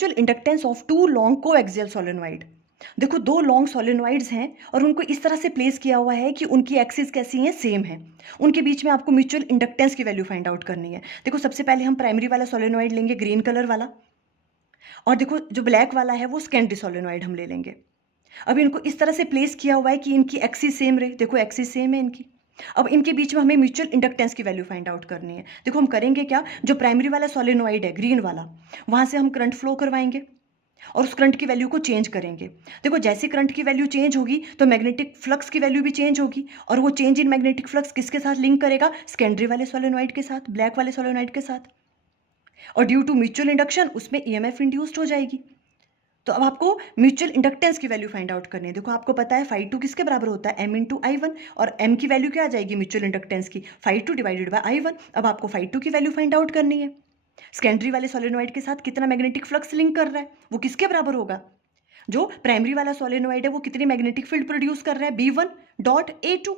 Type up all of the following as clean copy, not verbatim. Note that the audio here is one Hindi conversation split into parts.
Mutual inductance of two long coaxial solenoid. देखो दो लॉन्ग सोलेनॉइड्स हैं और उनको इस तरह से प्लेस किया हुआ है कि उनकी एक्सिस कैसी है, सेम है। उनके बीच में आपको म्यूचुअल इंडक्टेंस की वैल्यू फाइंड आउट करनी है। देखो सबसे पहले हम प्राइमरी वाला सोलेनॉइड लेंगे, ग्रीन कलर वाला, और देखो जो ब्लैक वाला है वो सेकेंडरी सोलेनॉइड हम ले लेंगे। अब इनको इस तरह से प्लेस किया हुआ है कि इनकी एक्सिस सेम रहे। देखो एक्सिस सेम है इनकी। अब इनके बीच में हमें म्यूचुअल इंडक्टेंस की वैल्यू फाइंड आउट करनी है। देखो हम करेंगे क्या, जो प्राइमरी वाला सोलेनॉइड है ग्रीन वाला, वहां से हम करंट फ्लो करवाएंगे और उस करंट की वैल्यू को चेंज करेंगे। देखो जैसे करंट की वैल्यू चेंज होगी तो मैग्नेटिक फ्लक्स की वैल्यू भी चेंज होगी, और वो चेंज इन मैग्नेटिक फ्लक्स किसके साथ लिंक करेगा, सेकेंडरी वाले सोलेनॉइड के साथ, ब्लैक वाले सोलेनॉइड के साथ। और ड्यू टू म्यूचुअल इंडक्शन उसमें ईएमएफ इंड्यूस्ड हो जाएगी। तो अब आपको म्यूचुअल इंडक्टेंस की वैल्यू फाइंड आउट करनी है। देखो आपको पता है फाई टू किसके बराबर होता है, एम इंटू आई वन, और एम की वैल्यू क्या आ जाएगी म्यूचुअल इंडक्टेंस की, phi two divided by I one. अब आपको फाई टू की वैल्यू फाइंड आउट करनी है। सेकेंडरी वाले सोलेनॉइड के साथ कितना मैग्नेटिक फ्लक्स लिंक कर रहा है, वो किसके बराबर होगा, जो प्राइमरी वाला सोलेनॉइड है वो कितनी मैग्नेटिक फील्ड प्रोड्यूस कर रहा है, B one dot A two.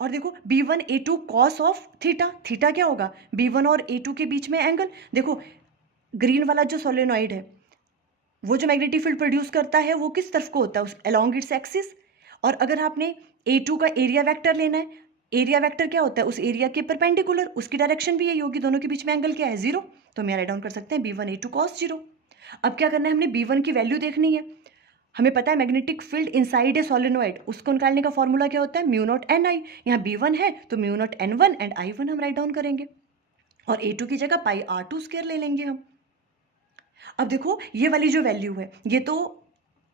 और देखो B one A two cos of theta, theta क्या होगा, बी वन और ए टू के बीच में एंगल। देखो ग्रीन वाला जो सोलेनॉइड है वो जो मैग्नेटिक फील्ड प्रोड्यूस करता है वो किस तरफ को होता है, उस अलोंग इट्स एक्सिस। और अगर आपने A2 का एरिया वेक्टर लेना है, एरिया वेक्टर क्या होता है, उस एरिया के परपेंडिकुलर, उसकी डायरेक्शन भी यही होगी। दोनों के बीच में एंगल क्या है, जीरो। तो हम राइट डाउन कर सकते हैं B1A2 cos जीरो। अब क्या करना है, हमने B1 की वैल्यू देखनी है। हमें पता है magnetic field inside a solenoid, उसको निकालने का फॉर्मूला क्या होता है, म्यू नॉट एन आई। यहाँ B1 है तो mu naught N1 and I1 हम राइट डाउन करेंगे, और A2 की जगह पाई R2 स्क्वायर ले लेंगे हम। अब देखो ये वाली जो वैल्यू है, ये तो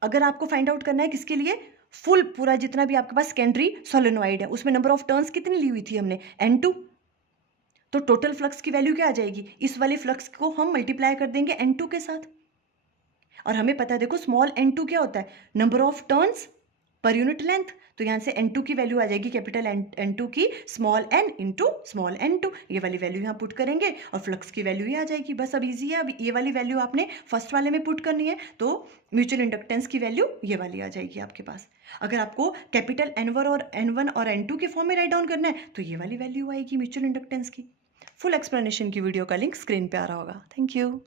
अगर आपको फाइंड आउट करना है किसके लिए, फुल पूरा जितना भी आपके पास सेकेंडरी सोलेनॉइड है उसमें नंबर ऑफ टर्न्स कितनी ली हुई थी हमने, N2। तो टोटल फ्लक्स की वैल्यू क्या आ जाएगी, इस वाले फ्लक्स को हम मल्टीप्लाई कर देंगे N2 के साथ। और हमें पता है देखो स्मॉल N2 क्या होता है, number of turns per unit length. तो यहाँ से N2 की वैल्यू आ जाएगी कैपिटल N2 की small n into small N2। ये वाली वैल्यू यहाँ पुट करेंगे और फ्लक्स की वैल्यू ही आ जाएगी। बस अब इजी है, अब ये वाली वैल्यू आपने फर्स्ट वाले में पुट करनी है, तो म्यूचुअल इंडक्टेंस की वैल्यू ये वाली आ जाएगी आपके पास। अगर आपको कैपिटल N1 और N2 के फॉर्म में राइट डाउन करना है तो ये वाली वैल्यू आएगी म्यूचुअल इंडक्टेंस की। फुल एक्सप्लेनेशन की वीडियो का लिंक स्क्रीन पे आ रहा होगा। Thank you.